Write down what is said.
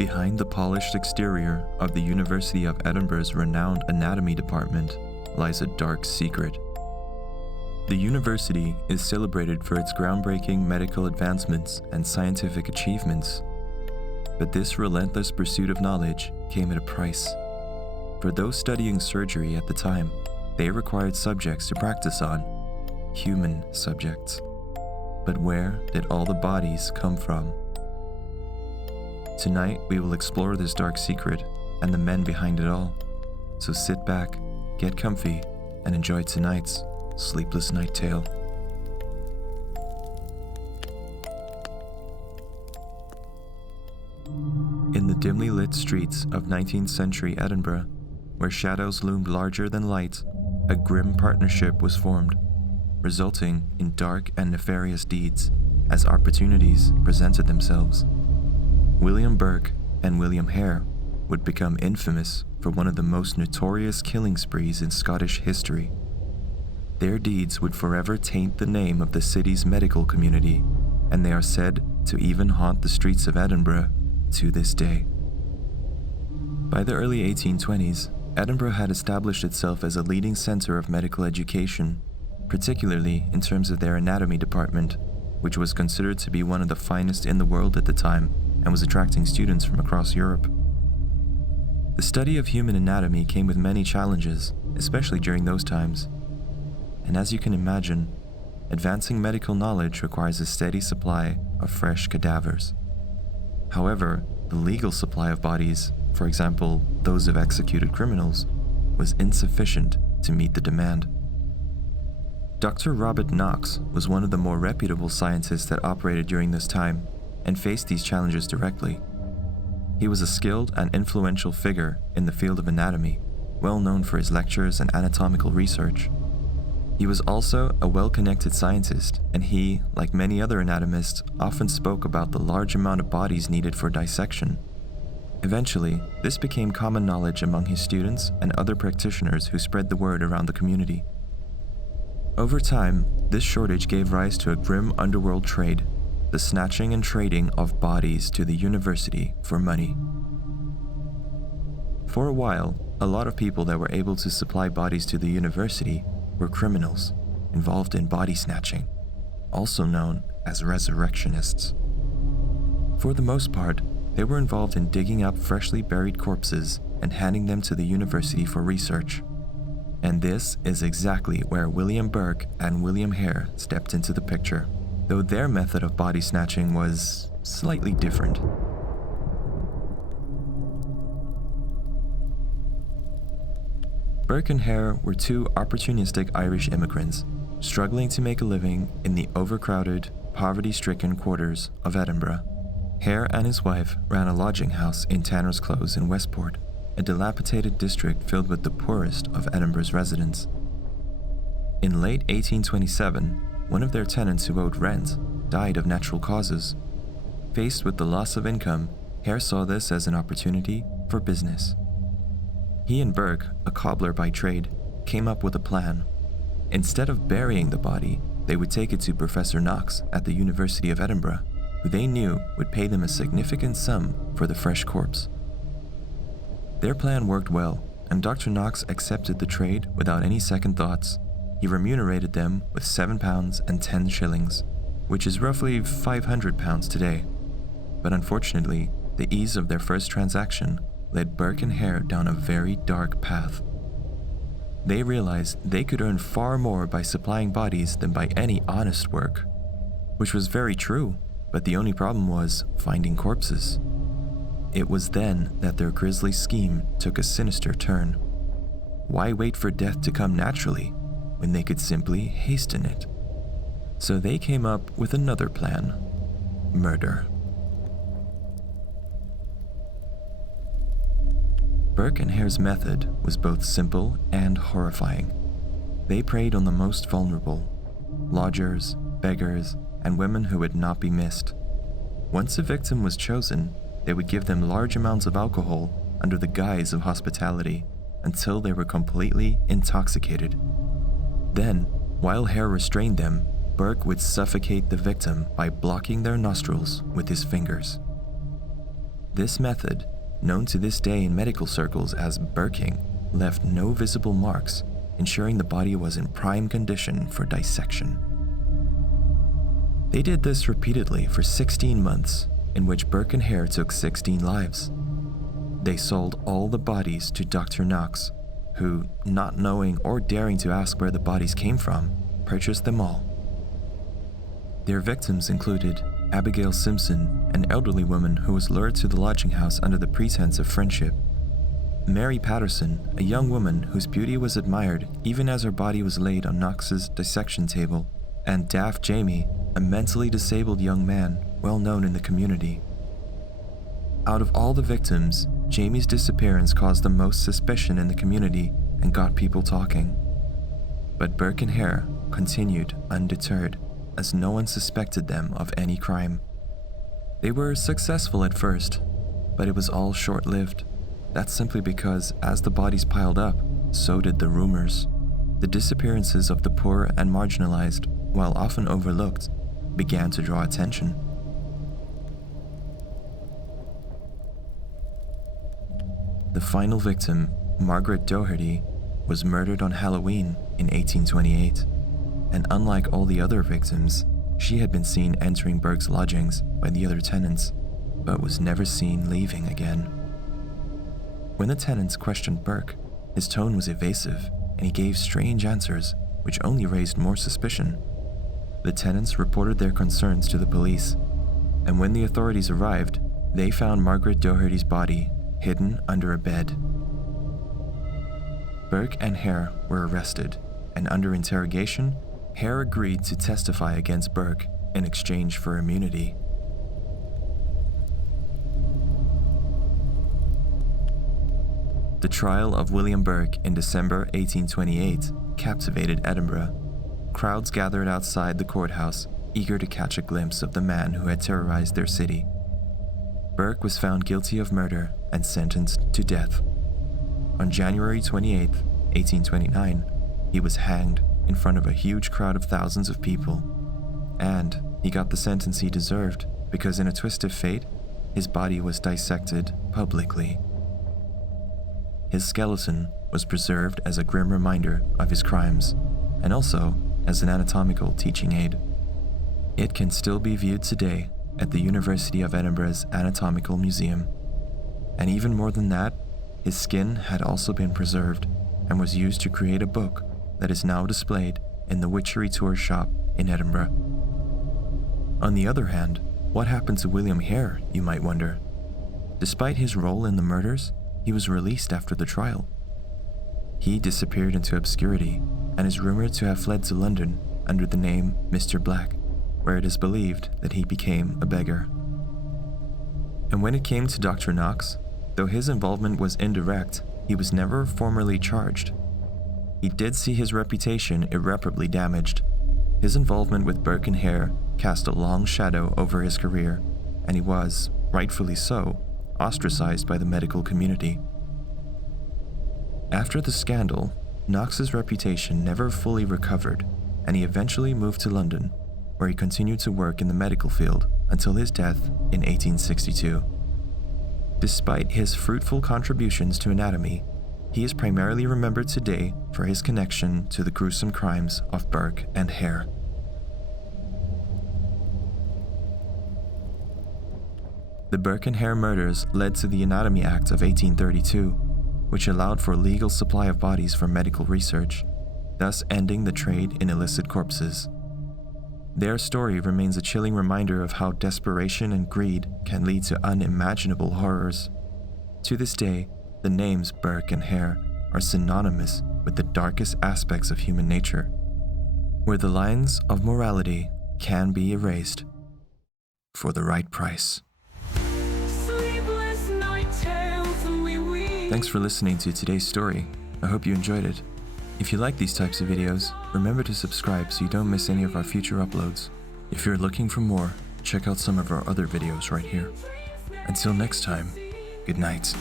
Behind the polished exterior of the University of Edinburgh's renowned anatomy department lies a dark secret. The university is celebrated for its groundbreaking medical advancements and scientific achievements. But this relentless pursuit of knowledge came at a price. For those studying surgery at the time, they required subjects to practice on, human subjects. But where did all the bodies come from? Tonight, we will explore this dark secret and the men behind it all. So sit back, get comfy, and enjoy tonight's Sleepless Night Tale. In the dimly lit streets of 19th century Edinburgh, where shadows loomed larger than light, a grim partnership was formed, resulting in dark and nefarious deeds as opportunities presented themselves. William Burke and William Hare would become infamous for one of the most notorious killing sprees in Scottish history. Their deeds would forever taint the name of the city's medical community, and they are said to even haunt the streets of Edinburgh to this day. By the early 1820s, Edinburgh had established itself as a leading center of medical education, particularly in terms of their anatomy department, which was considered to be one of the finest in the world at the time and was attracting students from across Europe. The study of human anatomy came with many challenges, especially during those times. And as you can imagine, advancing medical knowledge requires a steady supply of fresh cadavers. However, the legal supply of bodies, for example, those of executed criminals, was insufficient to meet the demand. Dr. Robert Knox was one of the more reputable scientists that operated during this time and faced these challenges directly. He was a skilled and influential figure in the field of anatomy, well known for his lectures and anatomical research. He was also a well-connected scientist, and he, like many other anatomists, often spoke about the large amount of bodies needed for dissection. Eventually, this became common knowledge among his students and other practitioners who spread the word around the community. Over time, this shortage gave rise to a grim underworld trade, the snatching and trading of bodies to the university for money. For a while, a lot of people that were able to supply bodies to the university were criminals involved in body snatching, also known as resurrectionists. For the most part, they were involved in digging up freshly buried corpses and handing them to the university for research. And this is exactly where William Burke and William Hare stepped into the picture, though their method of body snatching was slightly different. Burke and Hare were two opportunistic Irish immigrants, struggling to make a living in the overcrowded, poverty-stricken quarters of Edinburgh. Hare and his wife ran a lodging house in Tanner's Close in Westport, a dilapidated district filled with the poorest of Edinburgh's residents. In late 1827, one of their tenants who owed rent died of natural causes. Faced with the loss of income, Hare saw this as an opportunity for business. He and Burke, a cobbler by trade, came up with a plan. Instead of burying the body, they would take it to Professor Knox at the University of Edinburgh, who they knew would pay them a significant sum for the fresh corpse. Their plan worked well, and Dr. Knox accepted the trade without any second thoughts. He remunerated them with £7 and 10 shillings, which is roughly £500 today. But unfortunately, the ease of their first transaction led Burke and Hare down a very dark path. They realized they could earn far more by supplying bodies than by any honest work, which was very true, but the only problem was finding corpses. It was then that their grisly scheme took a sinister turn. Why wait for death to come naturally when they could simply hasten it? So they came up with another plan: murder. Burke and Hare's method was both simple and horrifying. They preyed on the most vulnerable: lodgers, beggars, and women who would not be missed. Once a victim was chosen, they would give them large amounts of alcohol under the guise of hospitality until they were completely intoxicated. Then, while Hare restrained them, Burke would suffocate the victim by blocking their nostrils with his fingers. This method, known to this day in medical circles as burking, left no visible marks, ensuring the body was in prime condition for dissection. They did this repeatedly for 16 months, in which Burke and Hare took 16 lives. They sold all the bodies to Dr. Knox, who, not knowing or daring to ask where the bodies came from, purchased them all. Their victims included Abigail Simpson, an elderly woman who was lured to the lodging house under the pretense of friendship; Mary Patterson, a young woman whose beauty was admired even as her body was laid on Knox's dissection table; and Daft Jamie, a mentally disabled young man well known in the community. Out of all the victims, Jamie's disappearance caused the most suspicion in the community and got people talking. But Burke and Hare continued undeterred, as no one suspected them of any crime. They were successful at first, but it was all short-lived. That's simply because as the bodies piled up, so did the rumors. The disappearances of the poor and marginalized, while often overlooked, began to draw attention. The final victim, Margaret Doherty, was murdered on Halloween in 1828, and unlike all the other victims, she had been seen entering Burke's lodgings by the other tenants, but was never seen leaving again. When the tenants questioned Burke, his tone was evasive, and he gave strange answers, which only raised more suspicion. The tenants reported their concerns to the police, and when the authorities arrived, they found Margaret Doherty's body hidden under a bed. Burke and Hare were arrested, and under interrogation, Hare agreed to testify against Burke in exchange for immunity. The trial of William Burke in December 1828 captivated Edinburgh. Crowds gathered outside the courthouse, eager to catch a glimpse of the man who had terrorized their city. Burke was found guilty of murder and sentenced to death. On January 28, 1829, he was hanged in front of a huge crowd of thousands of people. And he got the sentence he deserved because in a twist of fate, his body was dissected publicly. His skeleton was preserved as a grim reminder of his crimes, and also as an anatomical teaching aid. It can still be viewed today at the University of Edinburgh's Anatomical Museum. And even more than that, his skin had also been preserved and was used to create a book that is now displayed in the Witchery Tour shop in Edinburgh. On the other hand, what happened to William Hare, you might wonder? Despite his role in the murders, he was released after the trial. He disappeared into obscurity and is rumored to have fled to London under the name Mr. Black, where it is believed that he became a beggar. And when it came to Dr. Knox, though his involvement was indirect, he was never formally charged. He did see his reputation irreparably damaged. His involvement with Burke and Hare cast a long shadow over his career, and he was, rightfully so, ostracized by the medical community. After the scandal, Knox's reputation never fully recovered, and he eventually moved to London, where he continued to work in the medical field until his death in 1862. Despite his fruitful contributions to anatomy, he is primarily remembered today for his connection to the gruesome crimes of Burke and Hare. The Burke and Hare murders led to the Anatomy Act of 1832, which allowed for legal supply of bodies for medical research, thus ending the trade in illicit corpses. Their story remains a chilling reminder of how desperation and greed can lead to unimaginable horrors. To this day, the names Burke and Hare are synonymous with the darkest aspects of human nature, where the lines of morality can be erased for the right price. Sleepless Night Tales, we weep. Thanks for listening to today's story. I hope you enjoyed it. If you like these types of videos, remember to subscribe so you don't miss any of our future uploads. If you're looking for more, check out some of our other videos right here. Until next time, good night.